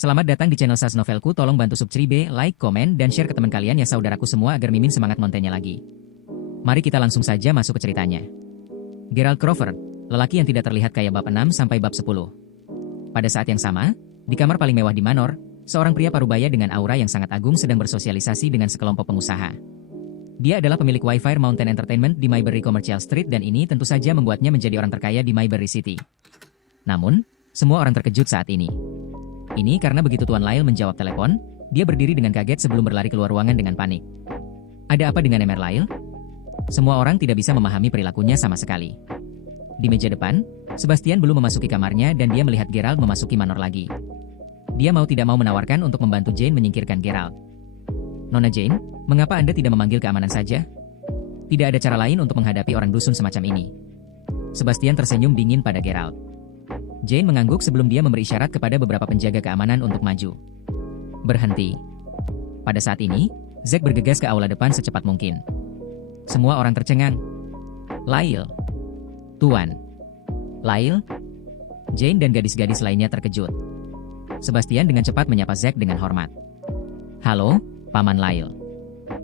Selamat datang di channel Sas Novelku. Tolong bantu subscribe, like, komen, dan share ke teman kalian ya saudaraku semua agar Mimin semangat kontennya lagi. Mari kita langsung saja masuk ke ceritanya. Geralt Crawford, lelaki yang tidak terlihat kayak bab 6 sampai bab 10. Pada saat yang sama, di kamar paling mewah di Manor, seorang pria parubaya dengan aura yang sangat agung sedang bersosialisasi dengan sekelompok pengusaha. Dia adalah pemilik Wi-Fi Mountain Entertainment di Mayberry Commercial Street dan ini tentu saja membuatnya menjadi orang terkaya di Mayberry City. Namun, semua orang terkejut saat ini. Ini karena begitu Tuan Lyle menjawab telepon, dia berdiri dengan kaget sebelum berlari keluar ruangan dengan panik. Ada apa dengan Emer Lyle? Semua orang tidak bisa memahami perilakunya sama sekali. Di meja depan, Sebastian belum memasuki kamarnya dan dia melihat Geralt memasuki Manor lagi. Dia mau tidak mau menawarkan untuk membantu Jane menyingkirkan Geralt. Nona Jane, mengapa Anda tidak memanggil keamanan saja? Tidak ada cara lain untuk menghadapi orang dusun semacam ini. Sebastian tersenyum dingin pada Geralt. Jane mengangguk sebelum dia memberi isyarat kepada beberapa penjaga keamanan untuk maju. Berhenti. Pada saat ini, Zack bergegas ke aula depan secepat mungkin. Semua orang tercengang. Lyle. Tuan. Lyle. Jane dan gadis-gadis lainnya terkejut. Sebastian dengan cepat menyapa Zack dengan hormat. Halo, Paman Lyle.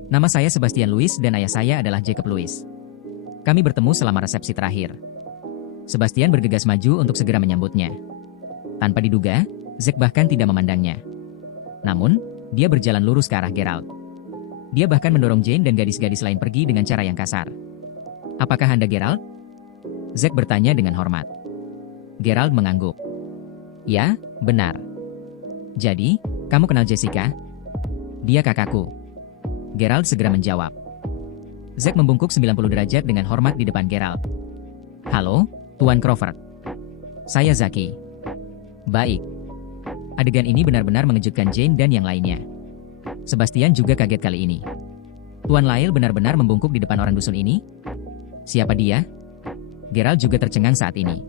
Nama saya Sebastian Louis dan ayah saya adalah Jacob Louis. Kami bertemu selama resepsi terakhir. Sebastian bergegas maju untuk segera menyambutnya. Tanpa diduga, Zack bahkan tidak memandangnya. Namun, dia berjalan lurus ke arah Geralt. Dia bahkan mendorong Jane dan gadis-gadis lain pergi dengan cara yang kasar. Apakah Anda Geralt? Zack bertanya dengan hormat. Geralt mengangguk. Ya, benar. Jadi, kamu kenal Jessica? Dia kakakku. Geralt segera menjawab. Zack membungkuk 90 derajat dengan hormat di depan Geralt. Halo, Tuan Crawford. Saya Zaki. Baik. Adegan ini benar-benar mengejutkan Jane dan yang lainnya. Sebastian juga kaget kali ini. Tuan Lyle benar-benar membungkuk di depan orang dusun ini? Siapa dia? Geralt juga tercengang saat ini.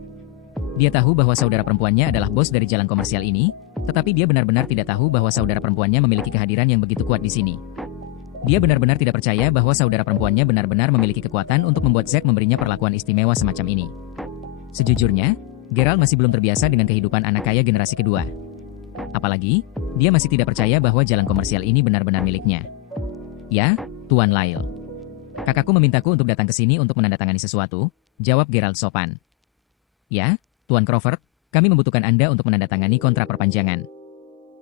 Dia tahu bahwa saudara perempuannya adalah bos dari jalan komersial ini, tetapi dia benar-benar tidak tahu bahwa saudara perempuannya memiliki kehadiran yang begitu kuat di sini. Dia benar-benar tidak percaya bahwa saudara perempuannya benar-benar memiliki kekuatan untuk membuat Zack memberinya perlakuan istimewa semacam ini. Sejujurnya, Geralt masih belum terbiasa dengan kehidupan anak kaya generasi kedua. Apalagi, dia masih tidak percaya bahwa jalan komersial ini benar-benar miliknya. Ya, Tuan Lyle. Kakakku memintaku untuk datang ke sini untuk menandatangani sesuatu, jawab Geralt sopan. Ya, Tuan Crawford, kami membutuhkan Anda untuk menandatangani kontrak perpanjangan.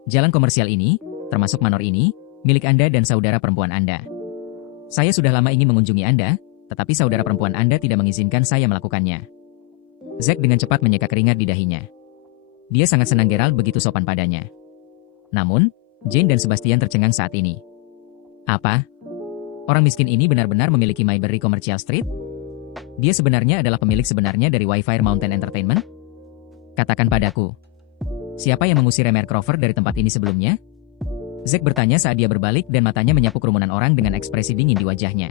Jalan komersial ini, termasuk Manor ini, milik Anda dan saudara perempuan Anda. Saya sudah lama ingin mengunjungi Anda, tetapi saudara perempuan Anda tidak mengizinkan saya melakukannya. Zack dengan cepat menyeka keringat di dahinya. Dia sangat senang Geralt begitu sopan padanya. Namun, Jane dan Sebastian tercengang saat ini. Apa? Orang miskin ini benar-benar memiliki Mayberry Commercial Street? Dia sebenarnya adalah pemilik sebenarnya dari Wi-Fi Mountain Entertainment? Katakan padaku. Siapa yang mengusir Emer Crawford dari tempat ini sebelumnya? Zack bertanya saat dia berbalik dan matanya menyapu kerumunan orang dengan ekspresi dingin di wajahnya.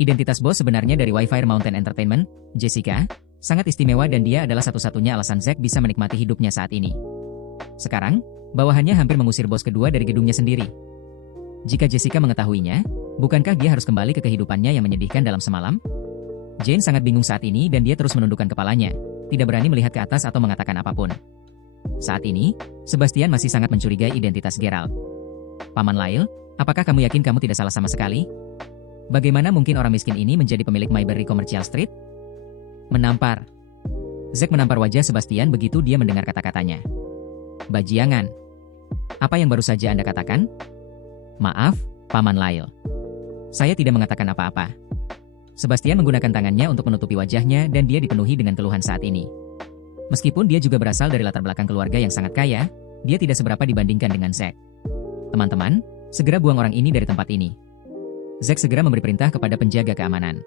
Identitas bos sebenarnya dari Wi-Fi Mountain Entertainment, Jessica, sangat istimewa dan dia adalah satu-satunya alasan Zack bisa menikmati hidupnya saat ini. Sekarang, bawahannya hampir mengusir bos kedua dari gedungnya sendiri. Jika Jessica mengetahuinya, bukankah dia harus kembali ke kehidupannya yang menyedihkan dalam semalam? Jane sangat bingung saat ini dan dia terus menundukkan kepalanya, tidak berani melihat ke atas atau mengatakan apapun. Saat ini, Sebastian masih sangat mencurigai identitas Geralt. Paman Lyle, apakah kamu yakin kamu tidak salah sama sekali? Bagaimana mungkin orang miskin ini menjadi pemilik Mayberry Commercial Street? Menampar. Zack menampar wajah Sebastian begitu dia mendengar kata-katanya. Bajingan. Apa yang baru saja Anda katakan? Maaf, Paman Lyle. Saya tidak mengatakan apa-apa. Sebastian menggunakan tangannya untuk menutupi wajahnya dan dia dipenuhi dengan keluhan saat ini. Meskipun dia juga berasal dari latar belakang keluarga yang sangat kaya, dia tidak seberapa dibandingkan dengan Zack. Teman-teman, segera buang orang ini dari tempat ini. Zack segera memberi perintah kepada penjaga keamanan.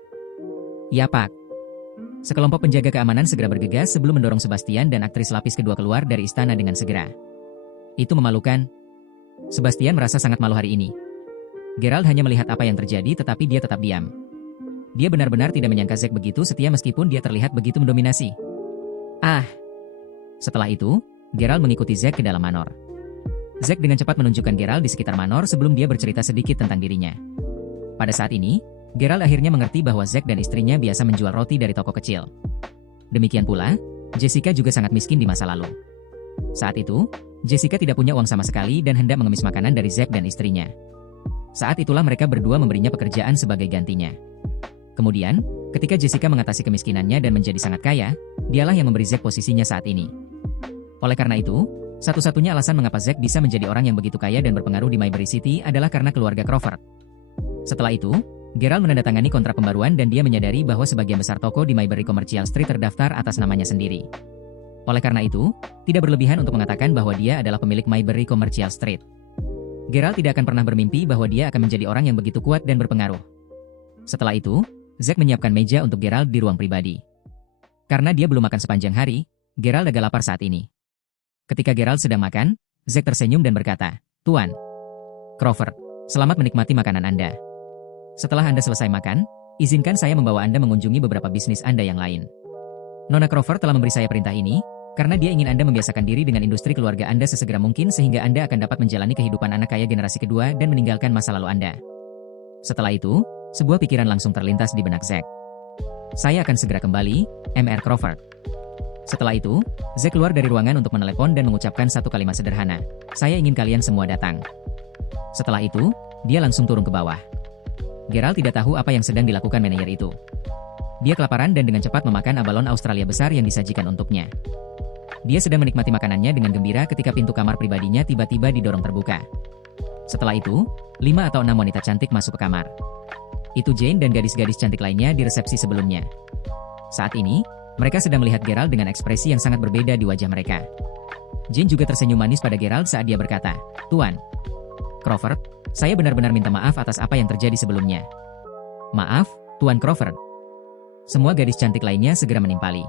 Ya Pak. Sekelompok penjaga keamanan segera bergegas sebelum mendorong Sebastian dan aktris lapis kedua keluar dari istana dengan segera. Itu memalukan. Sebastian merasa sangat malu hari ini. Geralt hanya melihat apa yang terjadi tetapi dia tetap diam. Dia benar-benar tidak menyangka Zack begitu setia meskipun dia terlihat begitu mendominasi. Ah. Setelah itu, Geralt mengikuti Zack ke dalam Manor. Zack dengan cepat menunjukkan Geralt di sekitar Manor sebelum dia bercerita sedikit tentang dirinya. Pada saat ini, Geralt akhirnya mengerti bahwa Zack dan istrinya biasa menjual roti dari toko kecil. Demikian pula, Jessica juga sangat miskin di masa lalu. Saat itu, Jessica tidak punya uang sama sekali dan hendak mengemis makanan dari Zack dan istrinya. Saat itulah mereka berdua memberinya pekerjaan sebagai gantinya. Kemudian, ketika Jessica mengatasi kemiskinannya dan menjadi sangat kaya, dialah yang memberi Zack posisinya saat ini. Oleh karena itu, satu-satunya alasan mengapa Zack bisa menjadi orang yang begitu kaya dan berpengaruh di Mayberry City adalah karena keluarga Crawford. Setelah itu, Gerald menandatangani kontrak pembaruan dan dia menyadari bahwa sebagian besar toko di Mayberry Commercial Street terdaftar atas namanya sendiri. Oleh karena itu, tidak berlebihan untuk mengatakan bahwa dia adalah pemilik Mayberry Commercial Street. Gerald tidak akan pernah bermimpi bahwa dia akan menjadi orang yang begitu kuat dan berpengaruh. Setelah itu, Zack menyiapkan meja untuk Gerald di ruang pribadi. Karena dia belum makan sepanjang hari, Gerald agak lapar saat ini. Ketika Gerald sedang makan, Zack tersenyum dan berkata, "Tuan Crawford, selamat menikmati makanan Anda. Setelah Anda selesai makan, izinkan saya membawa Anda mengunjungi beberapa bisnis Anda yang lain. Nona Crawford telah memberi saya perintah ini, karena dia ingin Anda membiasakan diri dengan industri keluarga Anda sesegera mungkin sehingga Anda akan dapat menjalani kehidupan anak kaya generasi kedua dan meninggalkan masa lalu Anda." Setelah itu, sebuah pikiran langsung terlintas di benak Zack. "Saya akan segera kembali, Mr. Crawford." Setelah itu, Zack keluar dari ruangan untuk menelepon dan mengucapkan satu kalimat sederhana, "Saya ingin kalian semua datang." Setelah itu, dia langsung turun ke bawah. Gerald tidak tahu apa yang sedang dilakukan manajer itu. Dia kelaparan dan dengan cepat memakan abalon Australia besar yang disajikan untuknya. Dia sedang menikmati makanannya dengan gembira ketika pintu kamar pribadinya tiba-tiba didorong terbuka. Setelah itu, 5 atau 6 wanita cantik masuk ke kamar. Itu Jane dan gadis-gadis cantik lainnya di resepsi sebelumnya. Saat ini, mereka sedang melihat Gerald dengan ekspresi yang sangat berbeda di wajah mereka. Jane juga tersenyum manis pada Gerald saat dia berkata, "Tuan Crawford, saya benar-benar minta maaf atas apa yang terjadi sebelumnya." "Maaf, Tuan Crawford." Semua gadis cantik lainnya segera menimpali.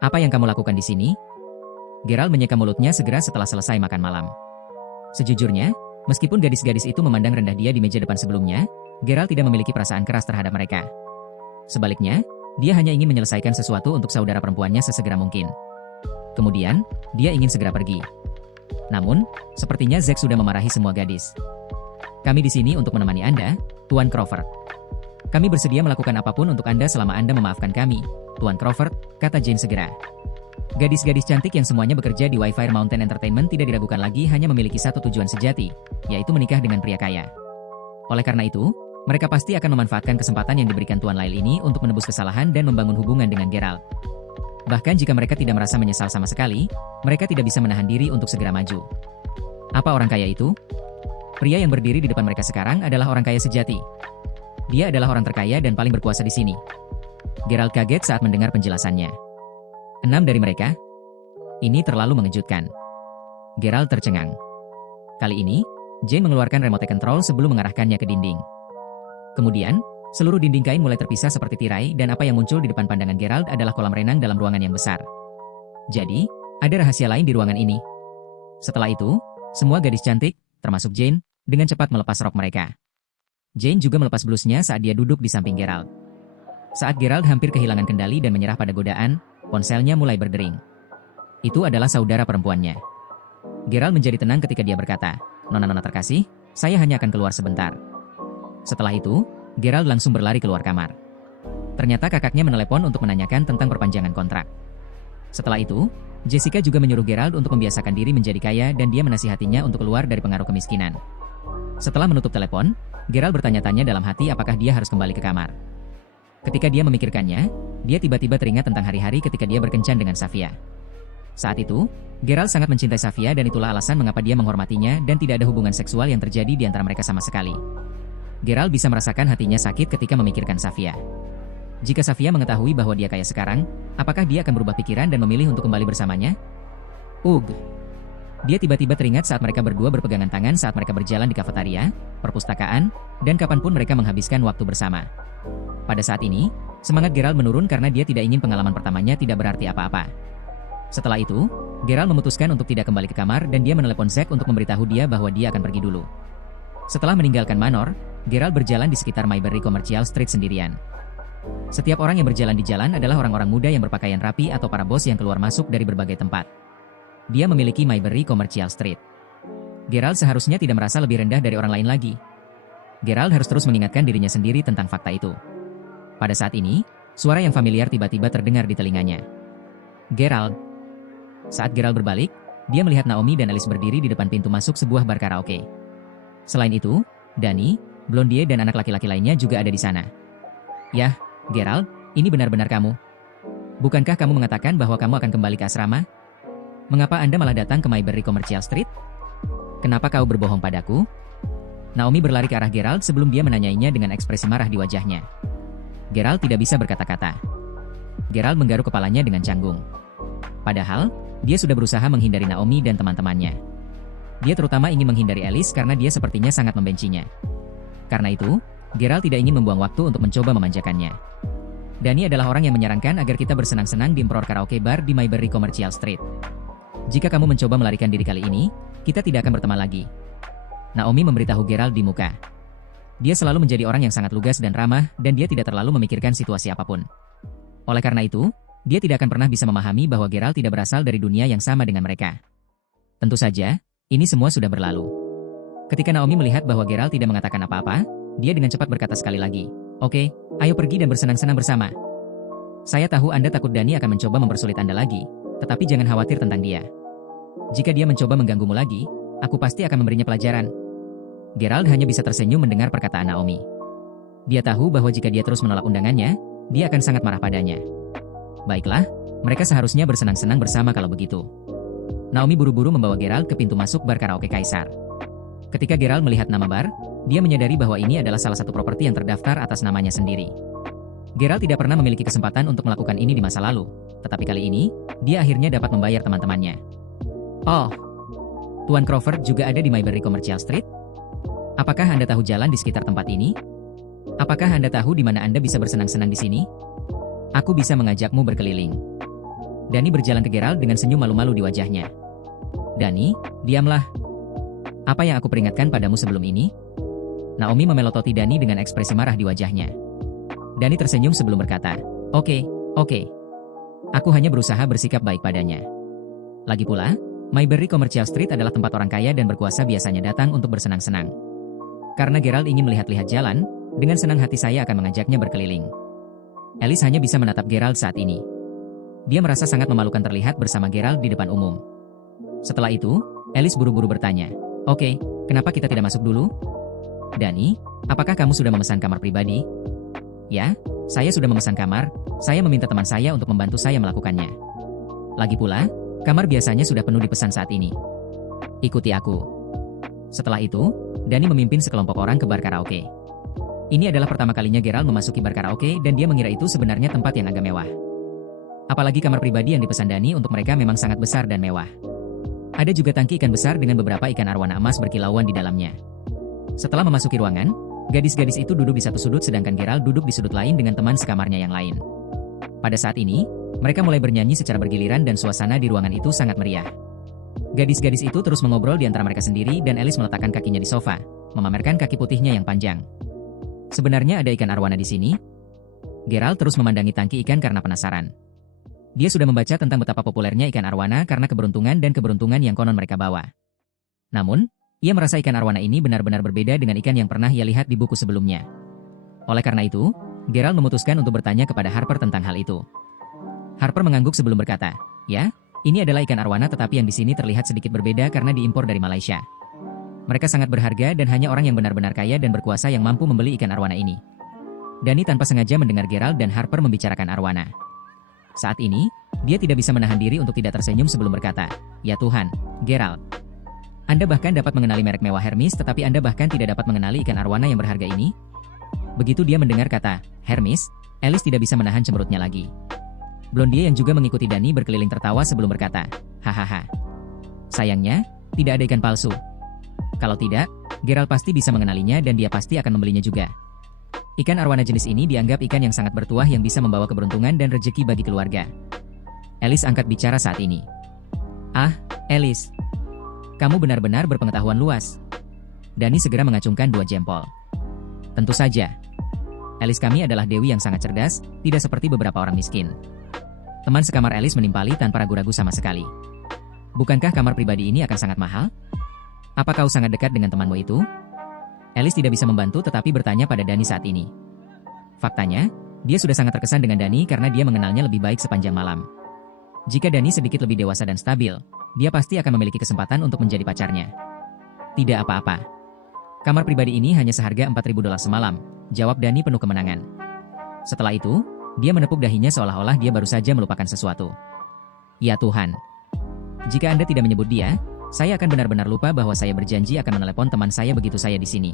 "Apa yang kamu lakukan di sini?" Gerald menyeka mulutnya segera setelah selesai makan malam. Sejujurnya, meskipun gadis-gadis itu memandang rendah dia di meja depan sebelumnya, Gerald tidak memiliki perasaan keras terhadap mereka. Sebaliknya, dia hanya ingin menyelesaikan sesuatu untuk saudara perempuannya sesegera mungkin. Kemudian, dia ingin segera pergi. Namun, sepertinya Zack sudah memarahi semua gadis. "Kami di sini untuk menemani Anda, Tuan Crawford. Kami bersedia melakukan apapun untuk Anda selama Anda memaafkan kami, Tuan Crawford," kata Jane segera. Gadis-gadis cantik yang semuanya bekerja di Wi-Fi Mountain Entertainment tidak diragukan lagi hanya memiliki satu tujuan sejati, yaitu menikah dengan pria kaya. Oleh karena itu, mereka pasti akan memanfaatkan kesempatan yang diberikan Tuan Lyle ini untuk menebus kesalahan dan membangun hubungan dengan Gerald. Bahkan jika mereka tidak merasa menyesal sama sekali, mereka tidak bisa menahan diri untuk segera maju. Apa orang kaya itu? Pria yang berdiri di depan mereka sekarang adalah orang kaya sejati. Dia adalah orang terkaya dan paling berkuasa di sini. Gerald kaget saat mendengar penjelasannya. 6 dari mereka? Ini terlalu mengejutkan. Gerald tercengang. Kali ini, Jane mengeluarkan remote control sebelum mengarahkannya ke dinding. Kemudian, seluruh dinding kain mulai terpisah seperti tirai dan apa yang muncul di depan pandangan Gerald adalah kolam renang dalam ruangan yang besar. Jadi, ada rahasia lain di ruangan ini. Setelah itu, semua gadis cantik, termasuk Jane, dengan cepat melepas rok mereka. Jane juga melepas blusnya saat dia duduk di samping Gerald. Saat Gerald hampir kehilangan kendali dan menyerah pada godaan, ponselnya mulai berdering. Itu adalah saudara perempuannya. Gerald menjadi tenang ketika dia berkata, "Nona-nona terkasih, saya hanya akan keluar sebentar." Setelah itu, Gerald langsung berlari keluar kamar. Ternyata kakaknya menelepon untuk menanyakan tentang perpanjangan kontrak. Setelah itu, Jessica juga menyuruh Gerald untuk membiasakan diri menjadi kaya dan dia menasihatinya untuk keluar dari pengaruh kemiskinan. Setelah menutup telepon, Gerald bertanya-tanya dalam hati apakah dia harus kembali ke kamar. Ketika dia memikirkannya, dia tiba-tiba teringat tentang hari-hari ketika dia berkencan dengan Safia. Saat itu, Gerald sangat mencintai Safia dan itulah alasan mengapa dia menghormatinya dan tidak ada hubungan seksual yang terjadi di antara mereka sama sekali. Gerald bisa merasakan hatinya sakit ketika memikirkan Safia. Jika Safia mengetahui bahwa dia kaya sekarang, apakah dia akan berubah pikiran dan memilih untuk kembali bersamanya? Dia tiba-tiba teringat saat mereka berdua berpegangan tangan saat mereka berjalan di kafetaria, perpustakaan, dan kapanpun mereka menghabiskan waktu bersama. Pada saat ini, semangat Gerald menurun karena dia tidak ingin pengalaman pertamanya tidak berarti apa-apa. Setelah itu, Gerald memutuskan untuk tidak kembali ke kamar dan dia menelepon Zack untuk memberitahu dia bahwa dia akan pergi dulu. Setelah meninggalkan Manor, Gerald berjalan di sekitar Mayberry Commercial Street sendirian. Setiap orang yang berjalan di jalan adalah orang-orang muda yang berpakaian rapi atau para bos yang keluar masuk dari berbagai tempat. Dia memiliki Mayberry Commercial Street. Gerald seharusnya tidak merasa lebih rendah dari orang lain lagi. Gerald harus terus mengingatkan dirinya sendiri tentang fakta itu. Pada saat ini, suara yang familiar tiba-tiba terdengar di telinganya. "Gerald." Saat Gerald berbalik, Dia melihat Naomi dan Alice berdiri di depan pintu masuk sebuah bar karaoke. Selain itu, Dani, Blondie dan anak laki-laki lainnya juga ada di sana. Yah, Gerald, ini benar-benar kamu. Bukankah kamu mengatakan bahwa kamu akan kembali ke asrama? Mengapa Anda malah datang ke Mayberry Commercial Street? Kenapa kau berbohong padaku? Naomi berlari ke arah Gerald sebelum dia menanyainya dengan ekspresi marah di wajahnya. Gerald tidak bisa berkata-kata. Gerald menggaruk kepalanya dengan canggung. Padahal, dia sudah berusaha menghindari Naomi dan teman-temannya. Dia terutama ingin menghindari Alice karena dia sepertinya sangat membencinya. Karena itu, Gerald tidak ingin membuang waktu untuk mencoba memanjakannya. Dani adalah orang yang menyarankan agar kita bersenang-senang di Emperor Karaoke Bar di Mayberry Commercial Street. Jika kamu mencoba melarikan diri kali ini, kita tidak akan berteman lagi. Naomi memberitahu Gerald di muka. Dia selalu menjadi orang yang sangat lugas dan ramah, dan dia tidak terlalu memikirkan situasi apapun. Oleh karena itu, dia tidak akan pernah bisa memahami bahwa Gerald tidak berasal dari dunia yang sama dengan mereka. Tentu saja, ini semua sudah berlalu. Ketika Naomi melihat bahwa Gerald tidak mengatakan apa-apa, dia dengan cepat berkata sekali lagi, "Oke, ayo pergi dan bersenang-senang bersama. Saya tahu Anda takut Dani akan mencoba mempersulit Anda lagi, tetapi jangan khawatir tentang dia. Jika dia mencoba mengganggumu lagi, aku pasti akan memberinya pelajaran." Gerald hanya bisa tersenyum mendengar perkataan Naomi. Dia tahu bahwa jika dia terus menolak undangannya, dia akan sangat marah padanya. Baiklah, mereka seharusnya bersenang-senang bersama kalau begitu. Naomi buru-buru membawa Gerald ke pintu masuk bar karaoke Kaisar. Ketika Gerald melihat nama bar, dia menyadari bahwa ini adalah salah satu properti yang terdaftar atas namanya sendiri. Gerald tidak pernah memiliki kesempatan untuk melakukan ini di masa lalu, tetapi kali ini, dia akhirnya dapat membayar teman-temannya. Oh, Tuan Crawford juga ada di Mayberry Commercial Street? Apakah Anda tahu jalan di sekitar tempat ini? Apakah Anda tahu di mana Anda bisa bersenang-senang di sini? Aku bisa mengajakmu berkeliling. Dani berjalan ke Gerald dengan senyum malu-malu di wajahnya. Dani, diamlah. Apa yang aku peringatkan padamu sebelum ini? Naomi memelototi Dani dengan ekspresi marah di wajahnya. Dani tersenyum sebelum berkata, Oke. Aku hanya berusaha bersikap baik padanya. Lagi pula, Mayberry Commercial Street adalah tempat orang kaya dan berkuasa biasanya datang untuk bersenang-senang. Karena Gerald ingin melihat-lihat jalan, dengan senang hati saya akan mengajaknya berkeliling. Alice hanya bisa menatap Gerald saat ini. Dia merasa sangat memalukan terlihat bersama Gerald di depan umum. Setelah itu, Alice buru-buru bertanya, Oke, kenapa kita tidak masuk dulu? Dani, apakah kamu sudah memesan kamar pribadi? Ya, saya sudah memesan kamar, saya meminta teman saya untuk membantu saya melakukannya. Lagi pula, kamar biasanya sudah penuh dipesan saat ini. Ikuti aku. Setelah itu, Dani memimpin sekelompok orang ke bar karaoke. Ini adalah pertama kalinya Gerald memasuki bar karaoke dan dia mengira itu sebenarnya tempat yang agak mewah. Apalagi kamar pribadi yang dipesan Dani untuk mereka memang sangat besar dan mewah. Ada juga tangki ikan besar dengan beberapa ikan arwana emas berkilauan di dalamnya. Setelah memasuki ruangan, gadis-gadis itu duduk di satu sudut sedangkan Gerald duduk di sudut lain dengan teman sekamarnya yang lain. Pada saat ini, mereka mulai bernyanyi secara bergiliran dan suasana di ruangan itu sangat meriah. Gadis-gadis itu terus mengobrol di antara mereka sendiri dan Alice meletakkan kakinya di sofa, memamerkan kaki putihnya yang panjang. Sebenarnya ada ikan arwana di sini? Gerald terus memandangi tangki ikan karena penasaran. Dia sudah membaca tentang betapa populernya ikan arwana karena keberuntungan dan keberuntungan yang konon mereka bawa. Namun, ia merasa ikan arwana ini benar-benar berbeda dengan ikan yang pernah ia lihat di buku sebelumnya. Oleh karena itu, Gerald memutuskan untuk bertanya kepada Harper tentang hal itu. Harper mengangguk sebelum berkata, Ya, ini adalah ikan arwana tetapi yang di sini terlihat sedikit berbeda karena diimpor dari Malaysia. Mereka sangat berharga dan hanya orang yang benar-benar kaya dan berkuasa yang mampu membeli ikan arwana ini. Dani tanpa sengaja mendengar Gerald dan Harper membicarakan arwana. Saat ini, dia tidak bisa menahan diri untuk tidak tersenyum sebelum berkata, Ya Tuhan, Gerald. Anda bahkan dapat mengenali merek mewah Hermes tetapi Anda bahkan tidak dapat mengenali ikan arwana yang berharga ini? Begitu dia mendengar kata, Hermes, Alice tidak bisa menahan cemberutnya lagi. Blondie yang juga mengikuti Dani berkeliling tertawa sebelum berkata, Hahaha. Sayangnya, tidak ada ikan palsu. Kalau tidak, Gerald pasti bisa mengenalinya dan dia pasti akan membelinya juga. Ikan arwana jenis ini dianggap ikan yang sangat bertuah yang bisa membawa keberuntungan dan rezeki bagi keluarga. Alice angkat bicara saat ini. Ah, Alice. Kamu benar-benar berpengetahuan luas. Dani segera mengacungkan 2 jempol. Tentu saja. Alice kami adalah dewi yang sangat cerdas, tidak seperti beberapa orang miskin. Teman sekamar Alice menimpali tanpa ragu-ragu sama sekali. Bukankah kamar pribadi ini akan sangat mahal? Apa kau sangat dekat dengan temanmu itu? Alice tidak bisa membantu tetapi bertanya pada Dani saat ini. Faktanya, dia sudah sangat terkesan dengan Dani karena dia mengenalnya lebih baik sepanjang malam. Jika Dani sedikit lebih dewasa dan stabil, dia pasti akan memiliki kesempatan untuk menjadi pacarnya. Tidak apa-apa. Kamar pribadi ini hanya seharga $4.000 semalam, jawab Dani penuh kemenangan. Setelah itu, dia menepuk dahinya seolah-olah dia baru saja melupakan sesuatu. Ya Tuhan. Jika Anda tidak menyebut dia, saya akan benar-benar lupa bahwa saya berjanji akan menelepon teman saya begitu saya di sini.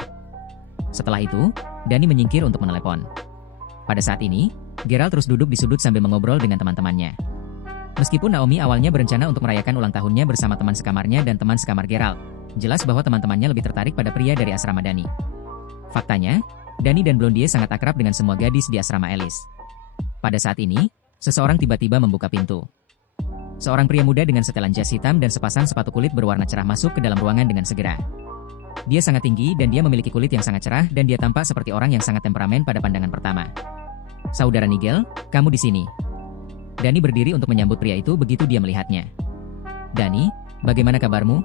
Setelah itu, Dani menyingkir untuk menelepon. Pada saat ini, Gerald terus duduk di sudut sambil mengobrol dengan teman-temannya. Meskipun Naomi awalnya berencana untuk merayakan ulang tahunnya bersama teman sekamarnya dan teman sekamar Gerald, jelas bahwa teman-temannya lebih tertarik pada pria dari asrama Dani. Faktanya, Dani dan Blondie sangat akrab dengan semua gadis di asrama Alice. Pada saat ini, seseorang tiba-tiba membuka pintu. Seorang pria muda dengan setelan jas hitam dan sepasang sepatu kulit berwarna cerah masuk ke dalam ruangan dengan segera. Dia sangat tinggi dan dia memiliki kulit yang sangat cerah dan dia tampak seperti orang yang sangat temperamen pada pandangan pertama. Saudara Nigel, kamu di sini. Dani berdiri untuk menyambut pria itu begitu dia melihatnya. Dani, bagaimana kabarmu?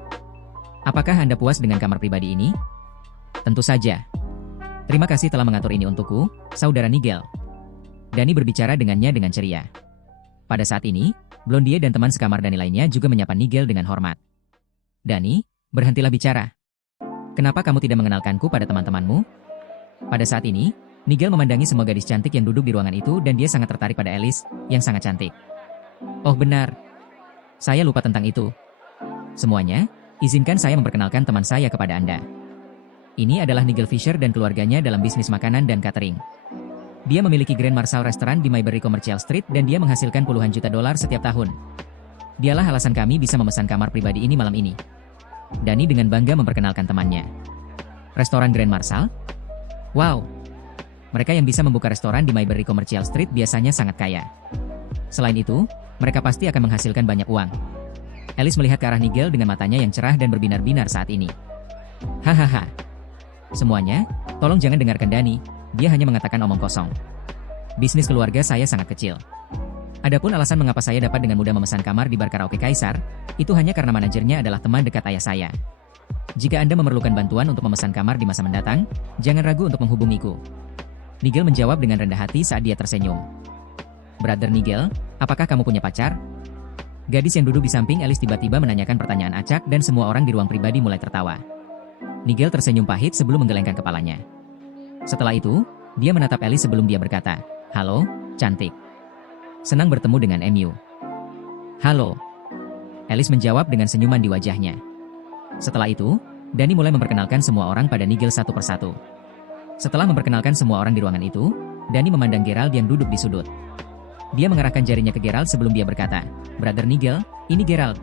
Apakah Anda puas dengan kamar pribadi ini? Tentu saja. Terima kasih telah mengatur ini untukku, saudara Nigel. Dani berbicara dengannya dengan ceria. Pada saat ini, Blondie dan teman sekamar Dani lainnya juga menyapa Nigel dengan hormat. Dani, berhentilah bicara. Kenapa kamu tidak mengenalkanku pada teman-temanmu? Pada saat ini, Nigel memandangi semua gadis cantik yang duduk di ruangan itu dan dia sangat tertarik pada Alice, yang sangat cantik. Oh benar. Saya lupa tentang itu. Semuanya, izinkan saya memperkenalkan teman saya kepada Anda. Ini adalah Nigel Fisher dan keluarganya dalam bisnis makanan dan catering. Dia memiliki Grand Marshal Restaurant di Mayberry Commercial Street dan dia menghasilkan puluhan juta dolar setiap tahun. Dialah alasan kami bisa memesan kamar pribadi ini malam ini. Dani dengan bangga memperkenalkan temannya. Restoran Grand Marshal? Wow! Mereka yang bisa membuka restoran di Mayberry Commercial Street biasanya sangat kaya. Selain itu, mereka pasti akan menghasilkan banyak uang. Alice melihat ke arah Nigel dengan matanya yang cerah dan berbinar-binar saat ini. Hahaha. Semuanya, tolong jangan dengarkan Dani, dia hanya mengatakan omong kosong. Bisnis keluarga saya sangat kecil. Adapun alasan mengapa saya dapat dengan mudah memesan kamar di bar karaoke Kaisar, itu hanya karena manajernya adalah teman dekat ayah saya. Jika Anda memerlukan bantuan untuk memesan kamar di masa mendatang, jangan ragu untuk menghubungiku. Nigel menjawab dengan rendah hati saat dia tersenyum. Brother Nigel, apakah kamu punya pacar? Gadis yang duduk di samping Alice tiba-tiba menanyakan pertanyaan acak dan semua orang di ruang pribadi mulai tertawa. Nigel tersenyum pahit sebelum menggelengkan kepalanya. Setelah itu, dia menatap Alice sebelum dia berkata, "Halo, cantik. Senang bertemu dengan MU." "Halo." Alice menjawab dengan senyuman di wajahnya. Setelah itu, Dani mulai memperkenalkan semua orang pada Nigel satu persatu. Setelah memperkenalkan semua orang di ruangan itu, Dani memandang Gerald yang duduk di sudut. Dia mengarahkan jarinya ke Gerald sebelum dia berkata, "Brother Nigel, ini Gerald."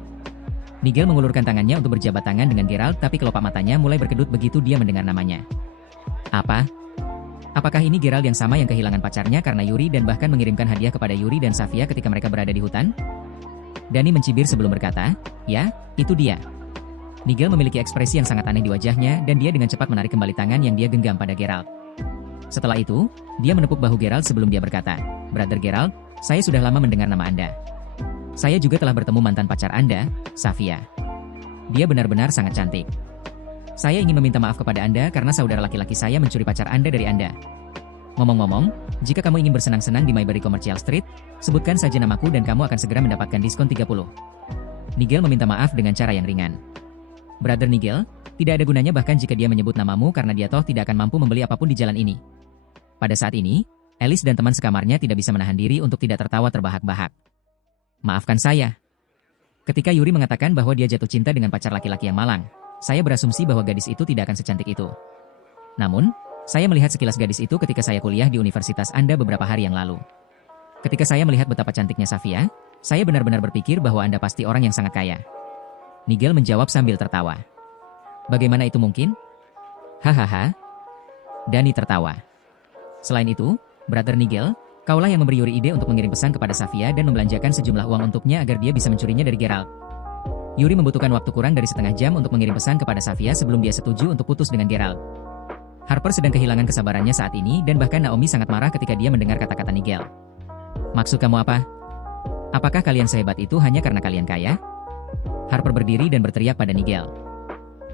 Nigel mengulurkan tangannya untuk berjabat tangan dengan Gerald tapi kelopak matanya mulai berkedut begitu dia mendengar namanya. Apa? Apakah ini Gerald yang sama yang kehilangan pacarnya karena Yuri dan bahkan mengirimkan hadiah kepada Yuri dan Safia ketika mereka berada di hutan? Dani mencibir sebelum berkata, "Ya, itu dia." Nigel memiliki ekspresi yang sangat aneh di wajahnya dan dia dengan cepat menarik kembali tangan yang dia genggam pada Gerald. Setelah itu, dia menepuk bahu Gerald sebelum dia berkata, "Brother Gerald, saya sudah lama mendengar nama Anda. Saya juga telah bertemu mantan pacar Anda, Safia. Dia benar-benar sangat cantik. Saya ingin meminta maaf kepada Anda karena saudara laki-laki saya mencuri pacar Anda dari Anda. Ngomong-ngomong, jika kamu ingin bersenang-senang di Mayberry Commercial Street, sebutkan saja namaku dan kamu akan segera mendapatkan diskon 30. Nigel meminta maaf dengan cara yang ringan. Brother Nigel, tidak ada gunanya bahkan jika dia menyebut namamu karena dia toh tidak akan mampu membeli apapun di jalan ini. Pada saat ini, Alice dan teman sekamarnya tidak bisa menahan diri untuk tidak tertawa terbahak-bahak. Maafkan saya. Ketika Yuri mengatakan bahwa dia jatuh cinta dengan pacar laki-laki yang malang, saya berasumsi bahwa gadis itu tidak akan secantik itu. Namun, saya melihat sekilas gadis itu ketika saya kuliah di universitas Anda beberapa hari yang lalu. Ketika saya melihat betapa cantiknya Safia, saya benar-benar berpikir bahwa Anda pasti orang yang sangat kaya. Nigel menjawab sambil tertawa. Bagaimana itu mungkin? Hahaha. Dani tertawa. Selain itu, Brother Nigel, kaulah yang memberi Yuri ide untuk mengirim pesan kepada Safia dan membelanjakan sejumlah uang untuknya agar dia bisa mencurinya dari Gerald. Yuri membutuhkan waktu kurang dari setengah jam untuk mengirim pesan kepada Safia sebelum dia setuju untuk putus dengan Gerald. Harper sedang kehilangan kesabarannya saat ini dan bahkan Naomi sangat marah ketika dia mendengar kata-kata Nigel. Maksud kamu apa? Apakah kalian sehebat itu hanya karena kalian kaya? Harper berdiri dan berteriak pada Nigel.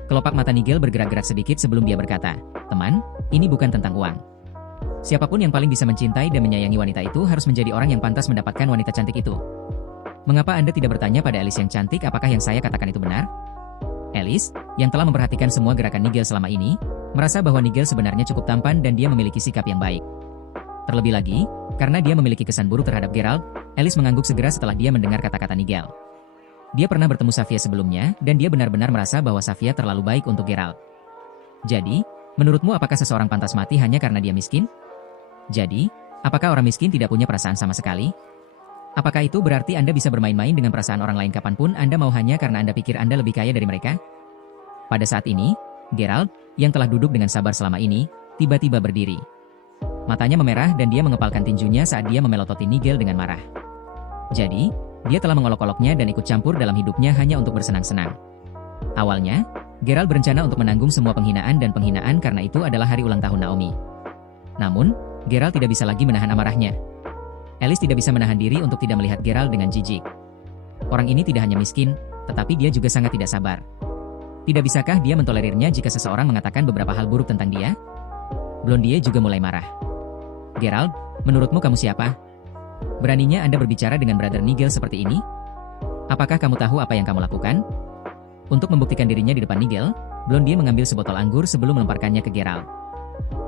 Kelopak mata Nigel bergerak-gerak sedikit sebelum dia berkata, "Teman, ini bukan tentang uang. Siapapun yang paling bisa mencintai dan menyayangi wanita itu harus menjadi orang yang pantas mendapatkan wanita cantik itu. Mengapa Anda tidak bertanya pada Alice yang cantik apakah yang saya katakan itu benar? Alice, yang telah memperhatikan semua gerakan Nigel selama ini, merasa bahwa Nigel sebenarnya cukup tampan dan dia memiliki sikap yang baik. Terlebih lagi, karena dia memiliki kesan buruk terhadap Geralt, Alice mengangguk segera setelah dia mendengar kata-kata Nigel. Dia pernah bertemu Safia sebelumnya, dan dia benar-benar merasa bahwa Safia terlalu baik untuk Geralt. Jadi, menurutmu apakah seseorang pantas mati hanya karena dia miskin? Jadi, apakah orang miskin tidak punya perasaan sama sekali? Apakah itu berarti Anda bisa bermain-main dengan perasaan orang lain kapanpun Anda mau hanya karena Anda pikir Anda lebih kaya dari mereka? Pada saat ini, Geralt, yang telah duduk dengan sabar selama ini, tiba-tiba berdiri. Matanya memerah dan dia mengepalkan tinjunya saat dia memelototi Nigel dengan marah. Jadi, dia telah mengolok-oloknya dan ikut campur dalam hidupnya hanya untuk bersenang-senang. Awalnya, Geralt berencana untuk menanggung semua penghinaan dan penghinaan karena itu adalah hari ulang tahun Naomi. Namun, Geralt tidak bisa lagi menahan amarahnya. Alice tidak bisa menahan diri untuk tidak melihat Geralt dengan jijik. Orang ini tidak hanya miskin, tetapi dia juga sangat tidak sabar. Tidak bisakah dia mentolerirnya jika seseorang mengatakan beberapa hal buruk tentang dia? Blondie juga mulai marah. Geralt, menurutmu kamu siapa? Beraninya Anda berbicara dengan Brother Nigel seperti ini? Apakah kamu tahu apa yang kamu lakukan? Untuk membuktikan dirinya di depan Nigel, Blondie mengambil sebotol anggur sebelum melemparkannya ke Geralt.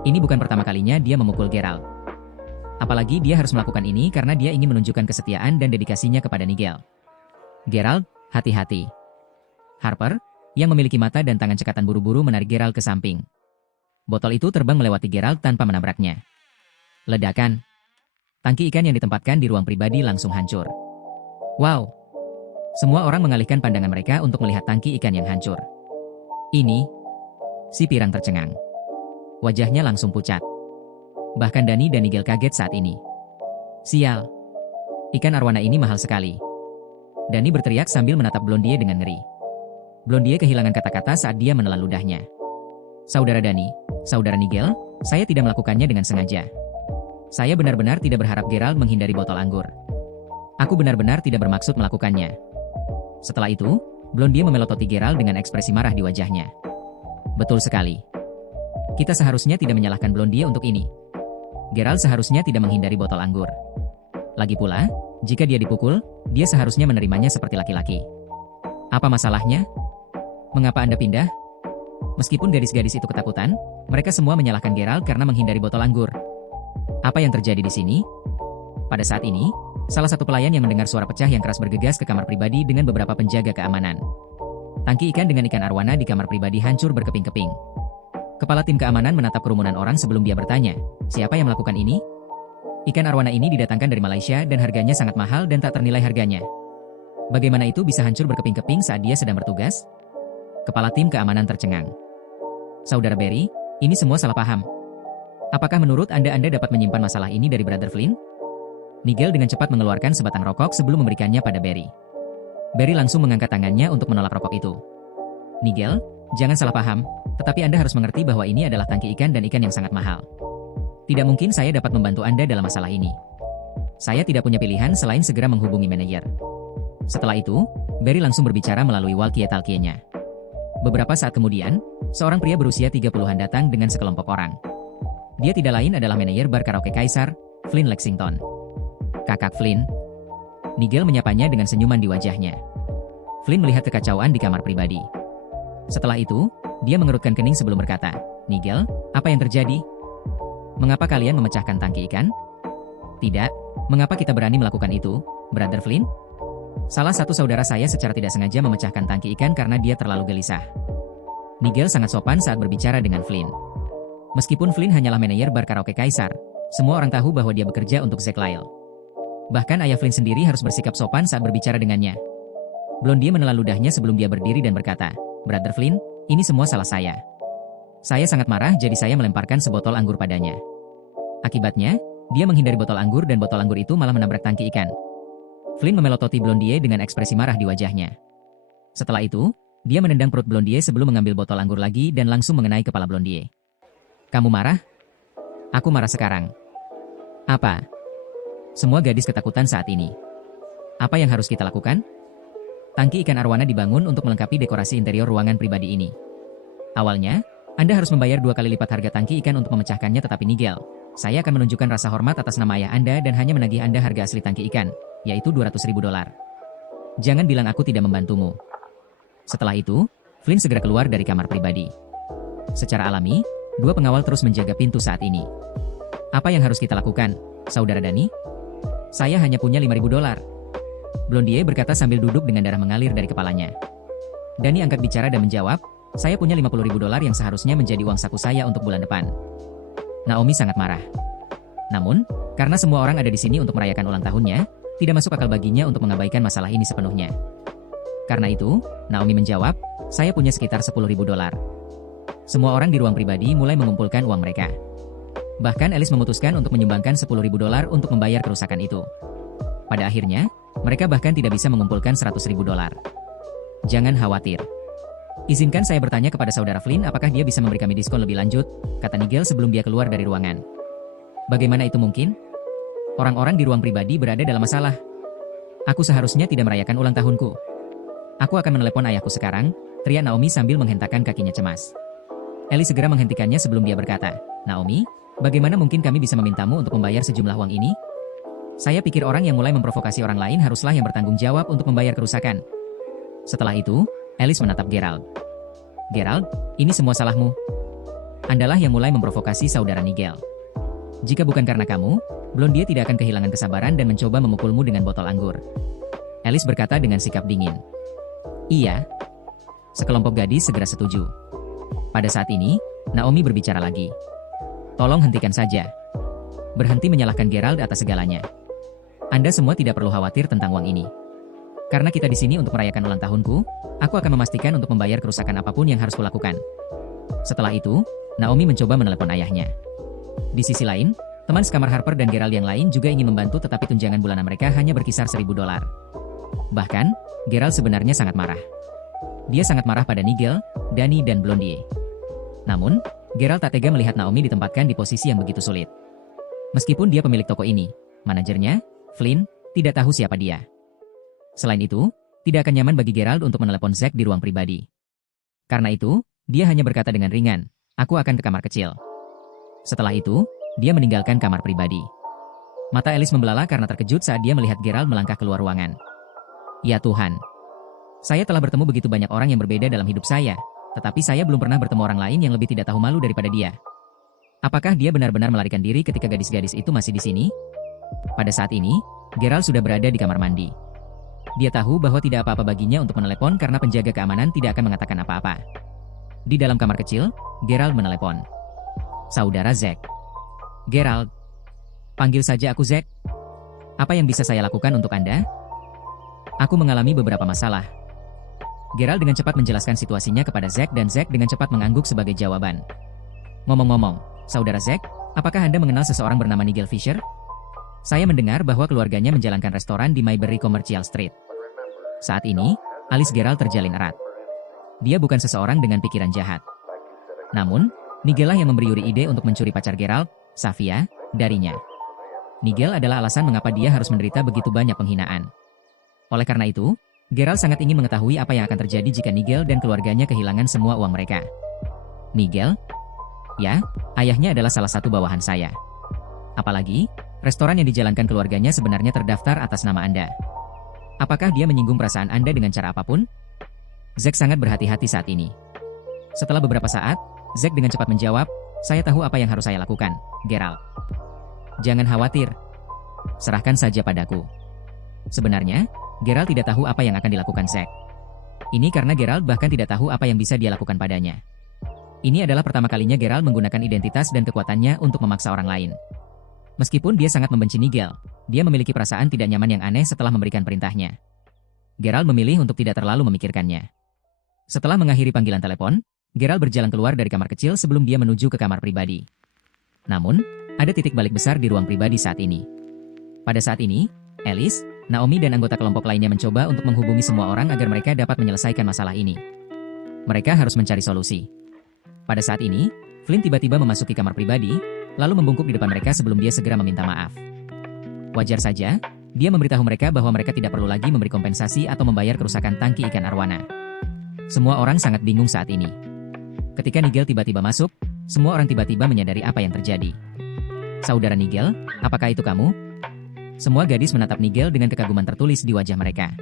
Ini bukan pertama kalinya dia memukul Geralt. Apalagi dia harus melakukan ini karena dia ingin menunjukkan kesetiaan dan dedikasinya kepada Nigel. Geralt, hati-hati. Harper, yang memiliki mata dan tangan cekatan buru-buru menarik Geralt ke samping. Botol itu terbang melewati Geralt tanpa menabraknya. Ledakan. Tangki ikan yang ditempatkan di ruang pribadi langsung hancur. Wow! Semua orang mengalihkan pandangan mereka untuk melihat tangki ikan yang hancur. Ini, si pirang tercengang. Wajahnya langsung pucat. Bahkan Dani dan Nigel kaget saat ini. Sial! Ikan arwana ini mahal sekali. Dani berteriak sambil menatap Blondie dengan ngeri. Blondie kehilangan kata-kata saat dia menelan ludahnya. Saudara Dani, saudara Nigel, saya tidak melakukannya dengan sengaja. Saya benar-benar tidak berharap Geralt menghindari botol anggur. Aku benar-benar tidak bermaksud melakukannya. Setelah itu, Blondie memelototi Geralt dengan ekspresi marah di wajahnya. Betul sekali. Kita seharusnya tidak menyalahkan Blondie untuk ini. Geralt seharusnya tidak menghindari botol anggur. Lagi pula, jika dia dipukul, dia seharusnya menerimanya seperti laki-laki. Apa masalahnya? Mengapa Anda pindah? Meskipun gadis-gadis itu ketakutan, mereka semua menyalahkan Geralt karena menghindari botol anggur. Apa yang terjadi di sini? Pada saat ini, salah satu pelayan yang mendengar suara pecah yang keras bergegas ke kamar pribadi dengan beberapa penjaga keamanan. Tangki ikan dengan ikan arwana di kamar pribadi hancur berkeping-keping. Kepala tim keamanan menatap kerumunan orang sebelum dia bertanya, siapa yang melakukan ini? Ikan arwana ini didatangkan dari Malaysia dan harganya sangat mahal dan tak ternilai harganya. Bagaimana itu bisa hancur berkeping-keping saat dia sedang bertugas? Kepala tim keamanan tercengang. Saudara Barry, ini semua salah paham. Apakah menurut Anda dapat menyimpan masalah ini dari Brother Flynn? Nigel dengan cepat mengeluarkan sebatang rokok sebelum memberikannya pada Barry. Barry langsung mengangkat tangannya untuk menolak rokok itu. Nigel, jangan salah paham, tetapi Anda harus mengerti bahwa ini adalah tangki ikan dan ikan yang sangat mahal. Tidak mungkin saya dapat membantu Anda dalam masalah ini. Saya tidak punya pilihan selain segera menghubungi manajer. Setelah itu, Barry langsung berbicara melalui walkie-talkie-nya. Beberapa saat kemudian, seorang pria berusia 30-an datang dengan sekelompok orang. Dia tidak lain adalah manajer bar karaoke Kaisar, Flynn Lexington. Kakak Flynn. Nigel menyapanya dengan senyuman di wajahnya. Flynn melihat kekacauan di kamar pribadi. Setelah itu, dia mengerutkan kening sebelum berkata, Nigel, apa yang terjadi? Mengapa kalian memecahkan tangki ikan? Tidak, mengapa kita berani melakukan itu, Brother Flynn? Salah satu saudara saya secara tidak sengaja memecahkan tangki ikan karena dia terlalu gelisah. Nigel sangat sopan saat berbicara dengan Flynn. Meskipun Flynn hanyalah manajer bar karaoke Kaisar, semua orang tahu bahwa dia bekerja untuk Zack Lyle. Bahkan ayah Flynn sendiri harus bersikap sopan saat berbicara dengannya. Blondie menelan ludahnya sebelum dia berdiri dan berkata, Brother Flynn, ini semua salah saya. Saya sangat marah jadi saya melemparkan sebotol anggur padanya. Akibatnya, dia menghindari botol anggur dan botol anggur itu malah menabrak tangki ikan. Flynn memelototi Blondie dengan ekspresi marah di wajahnya. Setelah itu, dia menendang perut Blondie sebelum mengambil botol anggur lagi dan langsung mengenai kepala Blondie. Kamu marah? Aku marah sekarang. Apa? Semua gadis ketakutan saat ini. Apa yang harus kita lakukan? Tangki ikan arwana dibangun untuk melengkapi dekorasi interior ruangan pribadi ini. Awalnya, Anda harus membayar 2 kali lipat harga tangki ikan untuk memecahkannya tetapi Nigel, saya akan menunjukkan rasa hormat atas nama ayah Anda dan hanya menagih Anda harga asli tangki ikan, yaitu $200.000. Jangan bilang aku tidak membantumu. Setelah itu, Flynn segera keluar dari kamar pribadi. Secara alami, dua pengawal terus menjaga pintu saat ini. Apa yang harus kita lakukan, Saudara Dani? Saya hanya punya $5.000. Blondie berkata sambil duduk dengan darah mengalir dari kepalanya. Dani angkat bicara dan menjawab, saya punya $50.000 yang seharusnya menjadi uang saku saya untuk bulan depan. Naomi sangat marah. Namun, karena semua orang ada di sini untuk merayakan ulang tahunnya, tidak masuk akal baginya untuk mengabaikan masalah ini sepenuhnya. Karena itu, Naomi menjawab, saya punya sekitar $10.000. Semua orang di ruang pribadi mulai mengumpulkan uang mereka. Bahkan Alice memutuskan untuk menyumbangkan $10.000 untuk membayar kerusakan itu. Pada akhirnya, mereka bahkan tidak bisa mengumpulkan $100.000. Jangan khawatir. Izinkan saya bertanya kepada saudara Flynn apakah dia bisa memberi kami diskon lebih lanjut, kata Nigel sebelum dia keluar dari ruangan. Bagaimana itu mungkin? Orang-orang di ruang pribadi berada dalam masalah. Aku seharusnya tidak merayakan ulang tahunku. Aku akan menelepon ayahku sekarang, teriak Naomi sambil menghentakkan kakinya cemas. Ellie segera menghentikannya sebelum dia berkata, Naomi, bagaimana mungkin kami bisa memintamu untuk membayar sejumlah uang ini? Saya pikir orang yang mulai memprovokasi orang lain haruslah yang bertanggung jawab untuk membayar kerusakan. Setelah itu, Alice menatap Gerald. Gerald, ini semua salahmu. Andalah yang mulai memprovokasi saudara Nigel. Jika bukan karena kamu, Blondie tidak akan kehilangan kesabaran dan mencoba memukulmu dengan botol anggur. Alice berkata dengan sikap dingin. Iya. Sekelompok gadis segera setuju. Pada saat ini, Naomi berbicara lagi. Tolong hentikan saja. Berhenti menyalahkan Gerald atas segalanya. Anda semua tidak perlu khawatir tentang uang ini. Karena kita di sini untuk merayakan ulang tahunku, aku akan memastikan untuk membayar kerusakan apapun yang harus kulakukan. Setelah itu, Naomi mencoba menelepon ayahnya. Di sisi lain, teman sekamar Harper dan Gerald yang lain juga ingin membantu tetapi tunjangan bulanan mereka hanya berkisar $1.000. Bahkan, Gerald sebenarnya sangat marah. Dia sangat marah pada Nigel, Dani dan Blondie. Namun, Gerald tak tega melihat Naomi ditempatkan di posisi yang begitu sulit. Meskipun dia pemilik toko ini, manajernya, Flynn, tidak tahu siapa dia. Selain itu, tidak akan nyaman bagi Gerald untuk menelepon Zack di ruang pribadi. Karena itu, dia hanya berkata dengan ringan, aku akan ke kamar kecil. Setelah itu, dia meninggalkan kamar pribadi. Mata Alice membelalak karena terkejut saat dia melihat Gerald melangkah keluar ruangan. Ya Tuhan. Saya telah bertemu begitu banyak orang yang berbeda dalam hidup saya, tetapi saya belum pernah bertemu orang lain yang lebih tidak tahu malu daripada dia. Apakah dia benar-benar melarikan diri ketika gadis-gadis itu masih di sini? Pada saat ini, Gerald sudah berada di kamar mandi. Dia tahu bahwa tidak apa-apa baginya untuk menelepon karena penjaga keamanan tidak akan mengatakan apa-apa. Di dalam kamar kecil, Gerald menelepon. Saudara Zack. Gerald. Panggil saja aku Zack. Apa yang bisa saya lakukan untuk Anda? Aku mengalami beberapa masalah. Gerald dengan cepat menjelaskan situasinya kepada Zack dan Zack dengan cepat mengangguk sebagai jawaban. Ngomong-ngomong, Saudara Zack, apakah Anda mengenal seseorang bernama Nigel Fisher? Saya mendengar bahwa keluarganya menjalankan restoran di Mayberry Commercial Street. Saat ini, alis Gerald terjalin erat. Dia bukan seseorang dengan pikiran jahat. Namun, Nigel lah yang memberi Yuri ide untuk mencuri pacar Gerald, Safia, darinya. Nigel adalah alasan mengapa dia harus menderita begitu banyak penghinaan. Oleh karena itu, Gerald sangat ingin mengetahui apa yang akan terjadi jika Nigel dan keluarganya kehilangan semua uang mereka. Nigel? Ya, ayahnya adalah salah satu bawahan saya. Apalagi, restoran yang dijalankan keluarganya sebenarnya terdaftar atas nama Anda. Apakah dia menyinggung perasaan Anda dengan cara apapun? Zack sangat berhati-hati saat ini. Setelah beberapa saat, Zack dengan cepat menjawab, saya tahu apa yang harus saya lakukan, Gerald. Jangan khawatir. Serahkan saja padaku. Sebenarnya, Gerald tidak tahu apa yang akan dilakukan Zack. Ini karena Gerald bahkan tidak tahu apa yang bisa dia lakukan padanya. Ini adalah pertama kalinya Gerald menggunakan identitas dan kekuatannya untuk memaksa orang lain. Meskipun dia sangat membenci Nigel, dia memiliki perasaan tidak nyaman yang aneh setelah memberikan perintahnya. Gerald memilih untuk tidak terlalu memikirkannya. Setelah mengakhiri panggilan telepon, Gerald berjalan keluar dari kamar kecil sebelum dia menuju ke kamar pribadi. Namun, ada titik balik besar di ruang pribadi saat ini. Pada saat ini, Alice, Naomi dan anggota kelompok lainnya mencoba untuk menghubungi semua orang agar mereka dapat menyelesaikan masalah ini. Mereka harus mencari solusi. Pada saat ini, Flynn tiba-tiba memasuki kamar pribadi, lalu membungkuk di depan mereka sebelum dia segera meminta maaf. Wajar saja, dia memberitahu mereka bahwa mereka tidak perlu lagi memberi kompensasi atau membayar kerusakan tangki ikan arwana. Semua orang sangat bingung saat ini. Ketika Nigel tiba-tiba masuk, semua orang tiba-tiba menyadari apa yang terjadi. Saudara Nigel, apakah itu kamu? Semua gadis menatap Nigel dengan kekaguman tertulis di wajah mereka.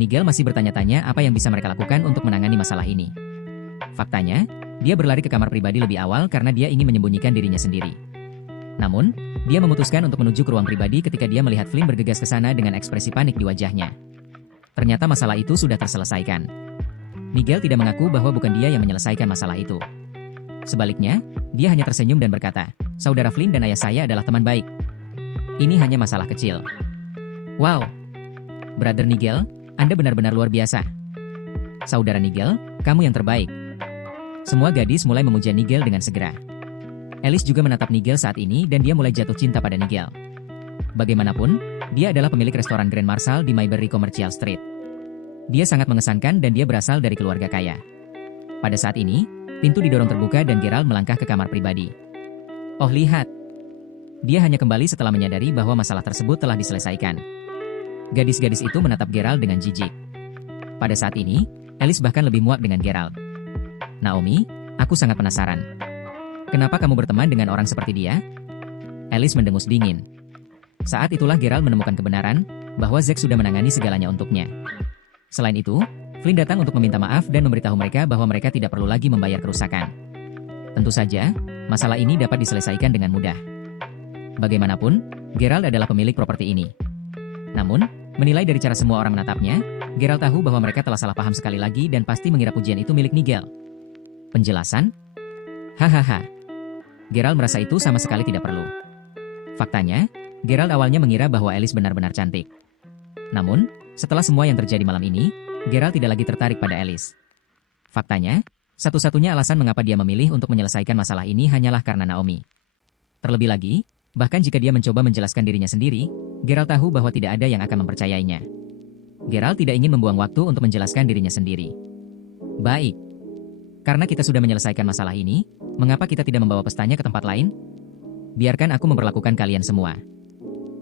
Nigel masih bertanya-tanya apa yang bisa mereka lakukan untuk menangani masalah ini. Faktanya, dia berlari ke kamar pribadi lebih awal karena dia ingin menyembunyikan dirinya sendiri. Namun, dia memutuskan untuk menuju ke ruang pribadi ketika dia melihat Flynn bergegas ke sana dengan ekspresi panik di wajahnya. Ternyata masalah itu sudah terselesaikan. Nigel tidak mengaku bahwa bukan dia yang menyelesaikan masalah itu. Sebaliknya, dia hanya tersenyum dan berkata, "Saudara Flynn dan ayah saya adalah teman baik. Ini hanya masalah kecil." Wow! Brother Nigel, Anda benar-benar luar biasa. Saudara Nigel, kamu yang terbaik. Semua gadis mulai memuja Nigel dengan segera. Alice juga menatap Nigel saat ini dan dia mulai jatuh cinta pada Nigel. Bagaimanapun, dia adalah pemilik restoran Grand Marshal di Mayberry Commercial Street. Dia sangat mengesankan dan dia berasal dari keluarga kaya. Pada saat ini, pintu didorong terbuka dan Gerald melangkah ke kamar pribadi. Oh lihat! Dia hanya kembali setelah menyadari bahwa masalah tersebut telah diselesaikan. Gadis-gadis itu menatap Gerald dengan jijik. Pada saat ini, Alice bahkan lebih muak dengan Gerald. Naomi, aku sangat penasaran. Kenapa kamu berteman dengan orang seperti dia? Alice mendengus dingin. Saat itulah Gerald menemukan kebenaran bahwa Zack sudah menangani segalanya untuknya. Selain itu, Flynn datang untuk meminta maaf dan memberitahu mereka bahwa mereka tidak perlu lagi membayar kerusakan. Tentu saja, masalah ini dapat diselesaikan dengan mudah. Bagaimanapun, Gerald adalah pemilik properti ini. Namun, menilai dari cara semua orang menatapnya, Gerald tahu bahwa mereka telah salah paham sekali lagi dan pasti mengira pujian itu milik Nigel. Penjelasan? Hahaha. Gerald merasa itu sama sekali tidak perlu. Faktanya, Gerald awalnya mengira bahwa Alice benar-benar cantik. Namun, setelah semua yang terjadi malam ini, Gerald tidak lagi tertarik pada Alice. Faktanya, satu-satunya alasan mengapa dia memilih untuk menyelesaikan masalah ini hanyalah karena Naomi. Terlebih lagi, bahkan jika dia mencoba menjelaskan dirinya sendiri, Gerald tahu bahwa tidak ada yang akan mempercayainya. Gerald tidak ingin membuang waktu untuk menjelaskan dirinya sendiri. Baik. Karena kita sudah menyelesaikan masalah ini, mengapa kita tidak membawa pestanya ke tempat lain? Biarkan aku memperlakukan kalian semua.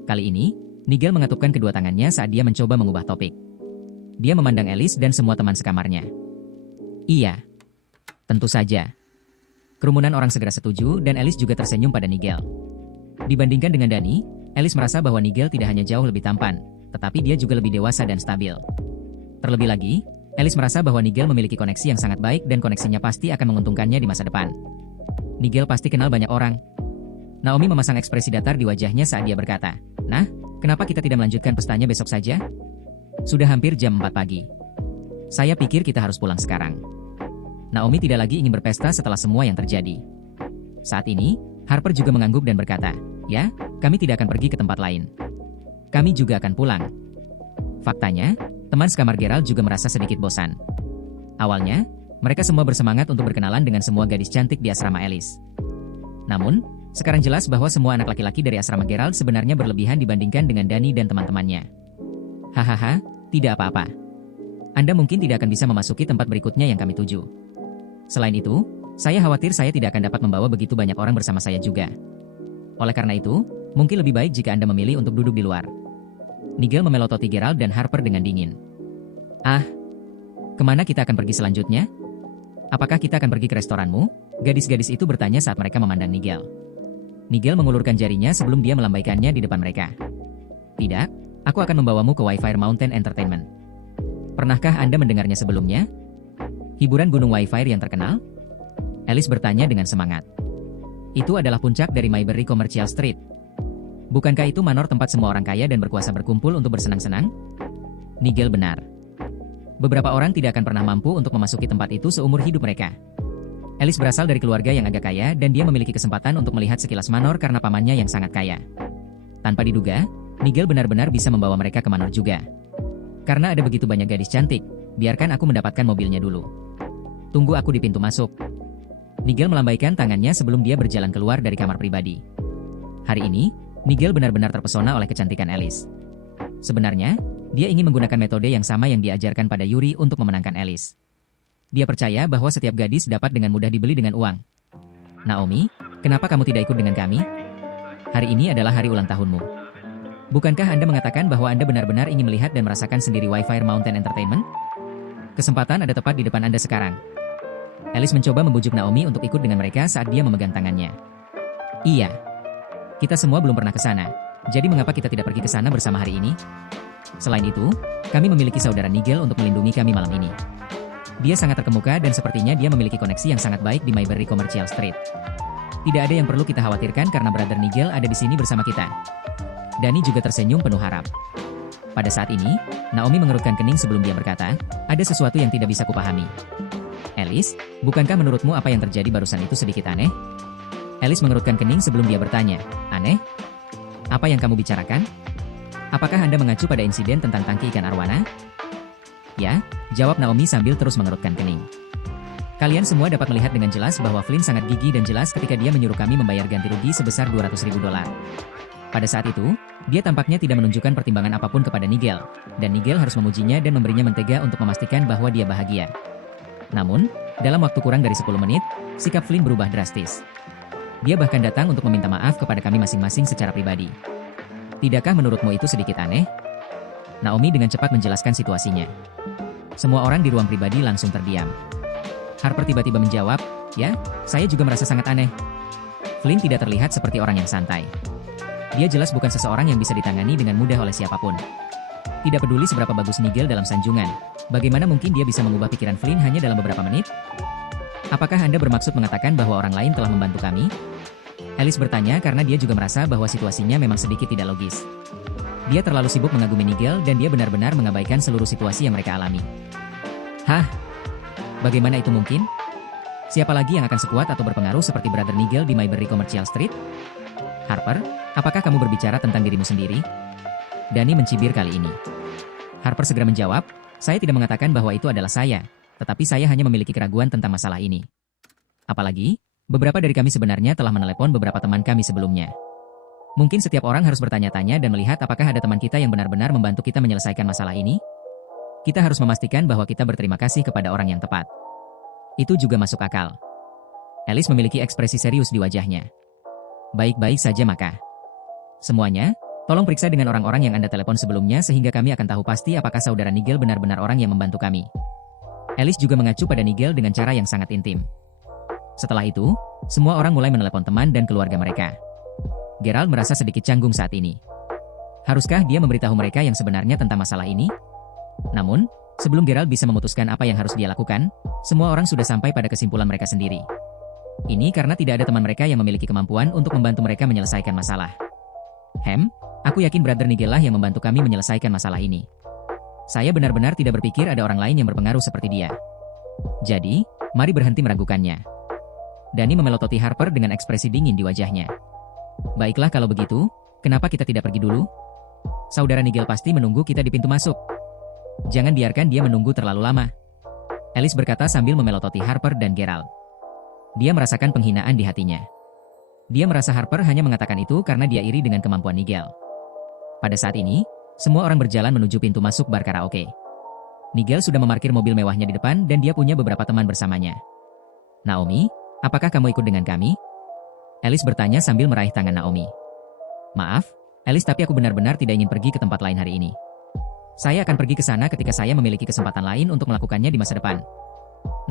Kali ini, Nigel mengatupkan kedua tangannya saat dia mencoba mengubah topik. Dia memandang Alice dan semua teman sekamarnya. Iya. Tentu saja. Kerumunan orang segera setuju dan Alice juga tersenyum pada Nigel. Dibandingkan dengan Dani, Alice merasa bahwa Nigel tidak hanya jauh lebih tampan, tetapi dia juga lebih dewasa dan stabil. Terlebih lagi, Alice merasa bahwa Nigel memiliki koneksi yang sangat baik dan koneksinya pasti akan menguntungkannya di masa depan. Nigel pasti kenal banyak orang. Naomi memasang ekspresi datar di wajahnya saat dia berkata, "Nah, kenapa kita tidak melanjutkan pestanya besok saja? Sudah hampir jam 4 pagi. Saya pikir kita harus pulang sekarang." Naomi tidak lagi ingin berpesta setelah semua yang terjadi. Saat ini, Harper juga mengangguk dan berkata, "Ya, kami tidak akan pergi ke tempat lain. Kami juga akan pulang." Faktanya, teman sekamar Gerald juga merasa sedikit bosan. Awalnya, mereka semua bersemangat untuk berkenalan dengan semua gadis cantik di asrama Alice. Namun, sekarang jelas bahwa semua anak laki-laki dari asrama Gerald sebenarnya berlebihan dibandingkan dengan Dani dan teman-temannya. Hahaha, tidak apa-apa. Anda mungkin tidak akan bisa memasuki tempat berikutnya yang kami tuju. Selain itu, saya khawatir saya tidak akan dapat membawa begitu banyak orang bersama saya juga. Oleh karena itu, mungkin lebih baik jika Anda memilih untuk duduk di luar. Nigel memelototi Gerald dan Harper dengan dingin. Ah, kemana kita akan pergi selanjutnya? Apakah kita akan pergi ke restoranmu? Gadis-gadis itu bertanya saat mereka memandang Nigel. Nigel mengulurkan jarinya sebelum dia melambaikannya di depan mereka. Tidak, aku akan membawamu ke Wi-Fi Mountain Entertainment. Pernahkah Anda mendengarnya sebelumnya? Hiburan gunung Wi-Fi yang terkenal? Alice bertanya dengan semangat. Itu adalah puncak dari Mayberry Commercial Street. Bukankah itu manor tempat semua orang kaya dan berkuasa berkumpul untuk bersenang-senang? Nigel benar. Beberapa orang tidak akan pernah mampu untuk memasuki tempat itu seumur hidup mereka. Alice berasal dari keluarga yang agak kaya dan dia memiliki kesempatan untuk melihat sekilas manor karena pamannya yang sangat kaya. Tanpa diduga, Nigel benar-benar bisa membawa mereka ke manor juga. Karena ada begitu banyak gadis cantik, biarkan aku mendapatkan mobilnya dulu. Tunggu aku di pintu masuk. Nigel melambaikan tangannya sebelum dia berjalan keluar dari kamar pribadi. Hari ini, Nigel benar-benar terpesona oleh kecantikan Alice. Sebenarnya, dia ingin menggunakan metode yang sama yang diajarkan pada Yuri untuk memenangkan Alice. Dia percaya bahwa setiap gadis dapat dengan mudah dibeli dengan uang. Naomi, kenapa kamu tidak ikut dengan kami? Hari ini adalah hari ulang tahunmu. Bukankah Anda mengatakan bahwa Anda benar-benar ingin melihat dan merasakan sendiri Wi-Fi Mountain Entertainment? Kesempatan ada tepat di depan Anda sekarang. Alice mencoba membujuk Naomi untuk ikut dengan mereka saat dia memegang tangannya. Iya. Kita semua belum pernah ke sana. Jadi mengapa kita tidak pergi ke sana bersama hari ini? Selain itu, kami memiliki saudara Nigel untuk melindungi kami malam ini. Dia sangat terkemuka dan sepertinya dia memiliki koneksi yang sangat baik di Mayberry Commercial Street. Tidak ada yang perlu kita khawatirkan karena Brother Nigel ada di sini bersama kita. Dani juga tersenyum penuh harap. Pada saat ini, Naomi mengerutkan kening sebelum dia berkata, ada sesuatu yang tidak bisa kupahami. Alice, bukankah menurutmu apa yang terjadi barusan itu sedikit aneh? Alice mengerutkan kening sebelum dia bertanya, aneh? Apa yang kamu bicarakan? Apakah Anda mengacu pada insiden tentang tangki ikan arwana? Ya, jawab Naomi sambil terus mengerutkan kening. Kalian semua dapat melihat dengan jelas bahwa Flynn sangat gigih dan jelas ketika dia menyuruh kami membayar ganti rugi sebesar $200.000. Pada saat itu, dia tampaknya tidak menunjukkan pertimbangan apapun kepada Nigel, dan Nigel harus memujinya dan memberinya mentega untuk memastikan bahwa dia bahagia. Namun, dalam waktu kurang dari 10 menit, sikap Flynn berubah drastis. Dia bahkan datang untuk meminta maaf kepada kami masing-masing secara pribadi. Tidakkah menurutmu itu sedikit aneh? Naomi dengan cepat menjelaskan situasinya. Semua orang di ruang pribadi langsung terdiam. Harper tiba-tiba menjawab, ya, saya juga merasa sangat aneh. Flynn tidak terlihat seperti orang yang santai. Dia jelas bukan seseorang yang bisa ditangani dengan mudah oleh siapapun. Tidak peduli seberapa bagus Nigel dalam sanjungan, bagaimana mungkin dia bisa mengubah pikiran Flynn hanya dalam beberapa menit? Apakah Anda bermaksud mengatakan bahwa orang lain telah membantu kami? Alice bertanya karena dia juga merasa bahwa situasinya memang sedikit tidak logis. Dia terlalu sibuk mengagumi Nigel dan dia benar-benar mengabaikan seluruh situasi yang mereka alami. Hah? Bagaimana itu mungkin? Siapa lagi yang akan sekuat atau berpengaruh seperti Brother Nigel di Mayberry Commercial Street? Harper, apakah kamu berbicara tentang dirimu sendiri? Dani mencibir kali ini. Harper segera menjawab, saya tidak mengatakan bahwa itu adalah saya, tetapi saya hanya memiliki keraguan tentang masalah ini. Apalagi, beberapa dari kami sebenarnya telah menelepon beberapa teman kami sebelumnya. Mungkin setiap orang harus bertanya-tanya dan melihat apakah ada teman kita yang benar-benar membantu kita menyelesaikan masalah ini? Kita harus memastikan bahwa kita berterima kasih kepada orang yang tepat. Itu juga masuk akal. Alice memiliki ekspresi serius di wajahnya. Baik-baik saja maka. Semuanya, tolong periksa dengan orang-orang yang Anda telepon sebelumnya sehingga kami akan tahu pasti apakah saudara Nigel benar-benar orang yang membantu kami. Alice juga mengacu pada Nigel dengan cara yang sangat intim. Setelah itu, semua orang mulai menelepon teman dan keluarga mereka. Gerald merasa sedikit canggung saat ini. Haruskah dia memberitahu mereka yang sebenarnya tentang masalah ini? Namun, sebelum Gerald bisa memutuskan apa yang harus dia lakukan, semua orang sudah sampai pada kesimpulan mereka sendiri. Ini karena tidak ada teman mereka yang memiliki kemampuan untuk membantu mereka menyelesaikan masalah. Aku yakin Brother Nigel lah yang membantu kami menyelesaikan masalah ini. Saya benar-benar tidak berpikir ada orang lain yang berpengaruh seperti dia. Jadi, mari berhenti meragukannya. Dani memelototi Harper dengan ekspresi dingin di wajahnya. Baiklah kalau begitu, kenapa kita tidak pergi dulu? Saudara Nigel pasti menunggu kita di pintu masuk. Jangan biarkan dia menunggu terlalu lama. Alice berkata sambil memelototi Harper dan Gerald. Dia merasakan penghinaan di hatinya. Dia merasa Harper hanya mengatakan itu karena dia iri dengan kemampuan Nigel. Pada saat ini, semua orang berjalan menuju pintu masuk bar karaoke. Nigel sudah memarkir mobil mewahnya di depan dan dia punya beberapa teman bersamanya. Naomi, apakah kamu ikut dengan kami? Alice bertanya sambil meraih tangan Naomi. Maaf, Alice, tapi aku benar-benar tidak ingin pergi ke tempat lain hari ini. Saya akan pergi ke sana ketika saya memiliki kesempatan lain untuk melakukannya di masa depan.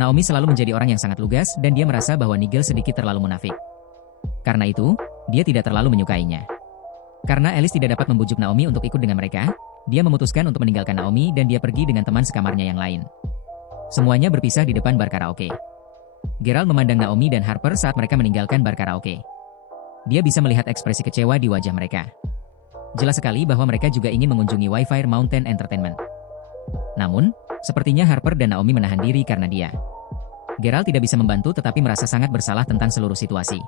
Naomi selalu menjadi orang yang sangat lugas dan dia merasa bahwa Nigel sedikit terlalu munafik. Karena itu, dia tidak terlalu menyukainya. Karena Alice tidak dapat membujuk Naomi untuk ikut dengan mereka, dia memutuskan untuk meninggalkan Naomi dan dia pergi dengan teman sekamarnya yang lain. Semuanya berpisah di depan bar karaoke. Gerald memandang Naomi dan Harper saat mereka meninggalkan bar karaoke. Dia bisa melihat ekspresi kecewa di wajah mereka. Jelas sekali bahwa mereka juga ingin mengunjungi Wi-Fi Mountain Entertainment. Namun, sepertinya Harper dan Naomi menahan diri karena dia. Gerald tidak bisa membantu tetapi merasa sangat bersalah tentang seluruh situasi.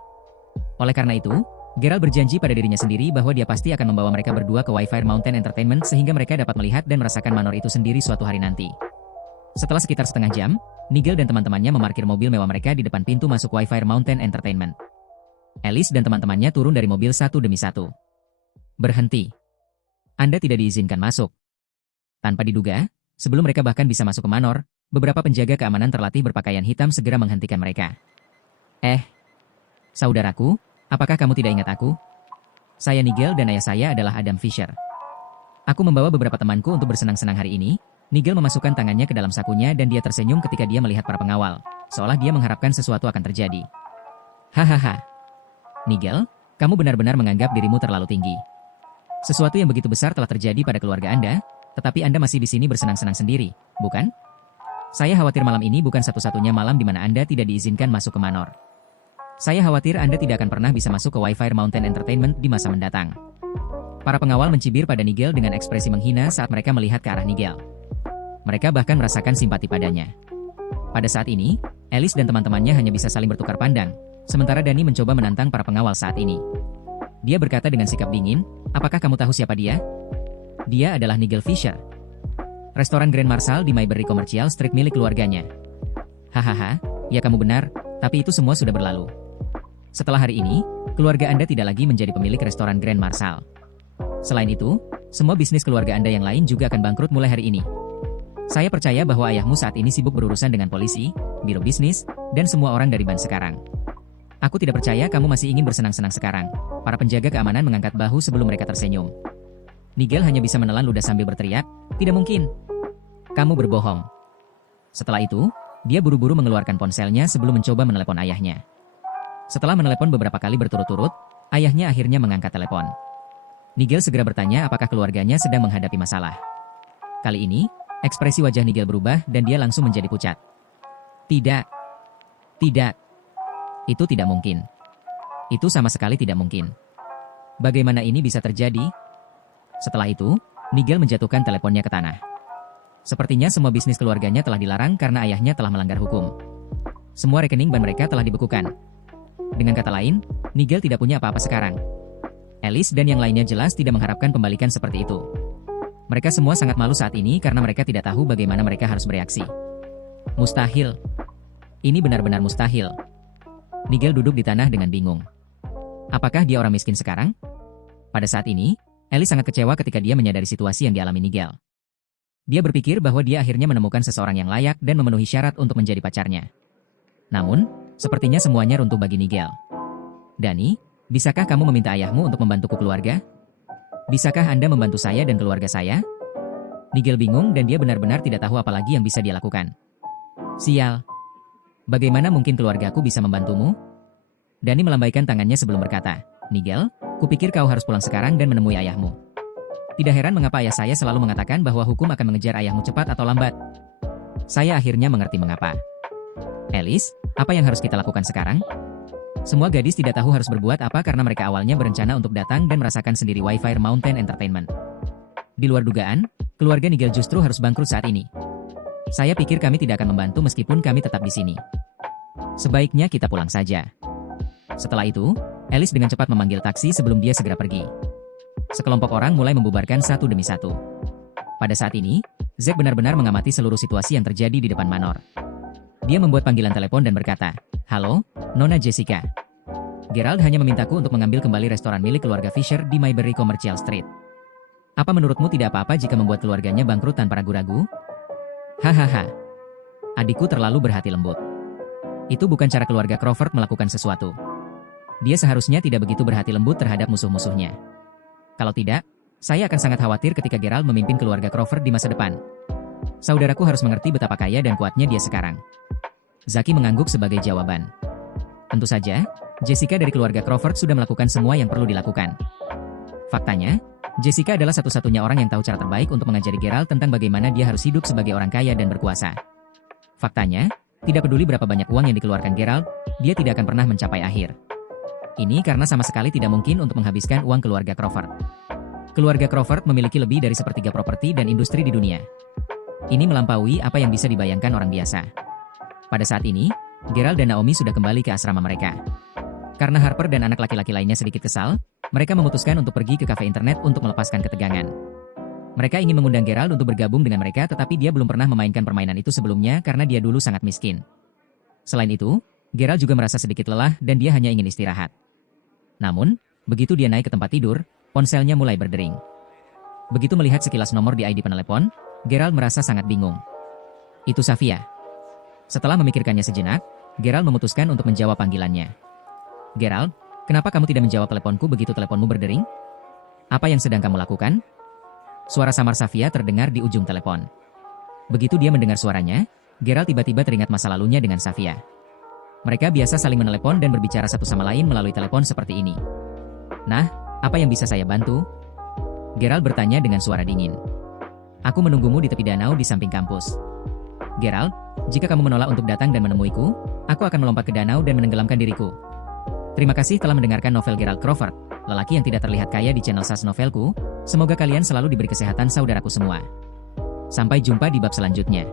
Oleh karena itu, Gerald berjanji pada dirinya sendiri bahwa dia pasti akan membawa mereka berdua ke Wi-Fi Mountain Entertainment sehingga mereka dapat melihat dan merasakan manor itu sendiri suatu hari nanti. Setelah sekitar setengah jam, Nigel dan teman-temannya memarkir mobil mewah mereka di depan pintu masuk Wi-Fi Mountain Entertainment. Alice dan teman-temannya turun dari mobil satu demi satu. Berhenti. Anda tidak diizinkan masuk. Tanpa diduga, sebelum mereka bahkan bisa masuk ke manor, beberapa penjaga keamanan terlatih berpakaian hitam segera menghentikan mereka. Saudaraku, apakah kamu tidak ingat aku? Saya Nigel dan ayah saya adalah Adam Fisher. Aku membawa beberapa temanku untuk bersenang-senang hari ini. Nigel memasukkan tangannya ke dalam sakunya dan dia tersenyum ketika dia melihat para pengawal, seolah dia mengharapkan sesuatu akan terjadi. Hahaha. Nigel, kamu benar-benar menganggap dirimu terlalu tinggi. Sesuatu yang begitu besar telah terjadi pada keluarga Anda, Tetapi Anda masih di sini bersenang-senang sendiri, bukan? Saya khawatir malam ini bukan satu-satunya malam di mana Anda tidak diizinkan masuk ke Manor. Saya khawatir Anda tidak akan pernah bisa masuk ke Wi-Fi Mountain Entertainment di masa mendatang. Para pengawal mencibir pada Nigel dengan ekspresi menghina saat mereka melihat ke arah Nigel. Mereka bahkan merasakan simpati padanya. Pada saat ini, Alice dan teman-temannya hanya bisa saling bertukar pandang, sementara Danny mencoba menantang para pengawal saat ini. Dia berkata dengan sikap dingin, "Apakah kamu tahu siapa dia?" Dia adalah Nigel Fisher. Restoran Grand Marshal di Mayberry Commercial Street milik keluarganya. Hahaha, ya kamu benar, tapi itu semua sudah berlalu. Setelah hari ini, keluarga Anda tidak lagi menjadi pemilik restoran Grand Marshal. Selain itu, semua bisnis keluarga Anda yang lain juga akan bangkrut mulai hari ini. Saya percaya bahwa ayahmu saat ini sibuk berurusan dengan polisi, biro bisnis, dan semua orang dari ban sekarang. Aku tidak percaya kamu masih ingin bersenang-senang sekarang. Para penjaga keamanan mengangkat bahu sebelum mereka tersenyum. Nigel hanya bisa menelan ludah sambil berteriak, "Tidak mungkin. Kamu berbohong." Setelah itu, dia buru-buru mengeluarkan ponselnya sebelum mencoba menelepon ayahnya. Setelah menelepon beberapa kali berturut-turut, ayahnya akhirnya mengangkat telepon. Nigel segera bertanya apakah keluarganya sedang menghadapi masalah. Kali ini, ekspresi wajah Nigel berubah dan dia langsung menjadi pucat. Tidak. Tidak. Itu tidak mungkin. Itu sama sekali tidak mungkin. Bagaimana ini bisa terjadi? Setelah itu, Nigel menjatuhkan teleponnya ke tanah. Sepertinya semua bisnis keluarganya telah dilarang karena ayahnya telah melanggar hukum. Semua rekening ban mereka telah dibekukan. Dengan kata lain, Nigel tidak punya apa-apa sekarang. Alice dan yang lainnya jelas tidak mengharapkan pembalikan seperti itu. Mereka semua sangat malu saat ini karena mereka tidak tahu bagaimana mereka harus bereaksi. Mustahil. Ini benar-benar mustahil. Nigel duduk di tanah dengan bingung. Apakah dia orang miskin sekarang? Pada saat ini, Alice sangat kecewa ketika dia menyadari situasi yang dialami Nigel. Dia berpikir bahwa dia akhirnya menemukan seseorang yang layak dan memenuhi syarat untuk menjadi pacarnya. Namun, sepertinya semuanya runtuh bagi Nigel. Danny, bisakah kamu meminta ayahmu untuk membantuku keluarga? Bisakah Anda membantu saya dan keluarga saya? Nigel bingung dan dia benar-benar tidak tahu apa lagi yang bisa dia lakukan. Sial. Bagaimana mungkin keluargaku bisa membantumu? Danny melambaikan tangannya sebelum berkata, Nigel, kupikir kau harus pulang sekarang dan menemui ayahmu. Tidak heran mengapa ayah saya selalu mengatakan bahwa hukum akan mengejar ayahmu cepat atau lambat. Saya akhirnya mengerti mengapa. Alice, apa yang harus kita lakukan sekarang? Semua gadis tidak tahu harus berbuat apa karena mereka awalnya berencana untuk datang dan merasakan sendiri Wi-Fi Mountain Entertainment. Di luar dugaan, keluarga Nigel justru harus bangkrut saat ini. Saya pikir kami tidak akan membantu meskipun kami tetap di sini. Sebaiknya kita pulang saja. Setelah itu, Alice dengan cepat memanggil taksi sebelum dia segera pergi. Sekelompok orang mulai membubarkan satu demi satu. Pada saat ini, Zack benar-benar mengamati seluruh situasi yang terjadi di depan Manor. Dia membuat panggilan telepon dan berkata, "Halo, Nona Jessica. Gerald hanya memintaku untuk mengambil kembali restoran milik keluarga Fisher di Mayberry Commercial Street. Apa menurutmu tidak apa-apa jika membuat keluarganya bangkrut tanpa ragu-ragu?" Hahaha. Adikku terlalu berhati lembut. Itu bukan cara keluarga Crawford melakukan sesuatu. Dia seharusnya tidak begitu berhati lembut terhadap musuh-musuhnya. Kalau tidak, saya akan sangat khawatir ketika Gerald memimpin keluarga Crawford di masa depan. Saudaraku harus mengerti betapa kaya dan kuatnya dia sekarang. Zaki mengangguk sebagai jawaban. Tentu saja, Jessica dari keluarga Crawford sudah melakukan semua yang perlu dilakukan. Faktanya, Jessica adalah satu-satunya orang yang tahu cara terbaik untuk mengajari Gerald tentang bagaimana dia harus hidup sebagai orang kaya dan berkuasa. Faktanya, tidak peduli berapa banyak uang yang dikeluarkan Gerald, dia tidak akan pernah mencapai akhir. Ini karena sama sekali tidak mungkin untuk menghabiskan uang keluarga Crawford. Keluarga Crawford memiliki lebih dari sepertiga properti dan industri di dunia. Ini melampaui apa yang bisa dibayangkan orang biasa. Pada saat ini, Gerald dan Naomi sudah kembali ke asrama mereka. Karena Harper dan anak laki-laki lainnya sedikit kesal, mereka memutuskan untuk pergi ke kafe internet untuk melepaskan ketegangan. Mereka ingin mengundang Gerald untuk bergabung dengan mereka tetapi dia belum pernah memainkan permainan itu sebelumnya karena dia dulu sangat miskin. Selain itu, Gerald juga merasa sedikit lelah dan dia hanya ingin istirahat. Namun, begitu dia naik ke tempat tidur, ponselnya mulai berdering. Begitu melihat sekilas nomor di ID penelepon, Gerald merasa sangat bingung. Itu Safia. Setelah memikirkannya sejenak, Gerald memutuskan untuk menjawab panggilannya. Gerald, kenapa kamu tidak menjawab teleponku begitu teleponmu berdering? Apa yang sedang kamu lakukan? Suara samar Safia terdengar di ujung telepon. Begitu dia mendengar suaranya, Gerald tiba-tiba teringat masa lalunya dengan Safia. Mereka biasa saling menelepon dan berbicara satu sama lain melalui telepon seperti ini. Nah, apa yang bisa saya bantu? Gerald bertanya dengan suara dingin. Aku menunggumu di tepi danau di samping kampus. Geralt, jika kamu menolak untuk datang dan menemuiku, aku akan melompat ke danau dan menenggelamkan diriku. Terima kasih telah mendengarkan novel Geralt Crawford, lelaki yang tidak terlihat kaya di channel SAS Novelku. Semoga kalian selalu diberi kesehatan saudaraku semua. Sampai jumpa di bab selanjutnya.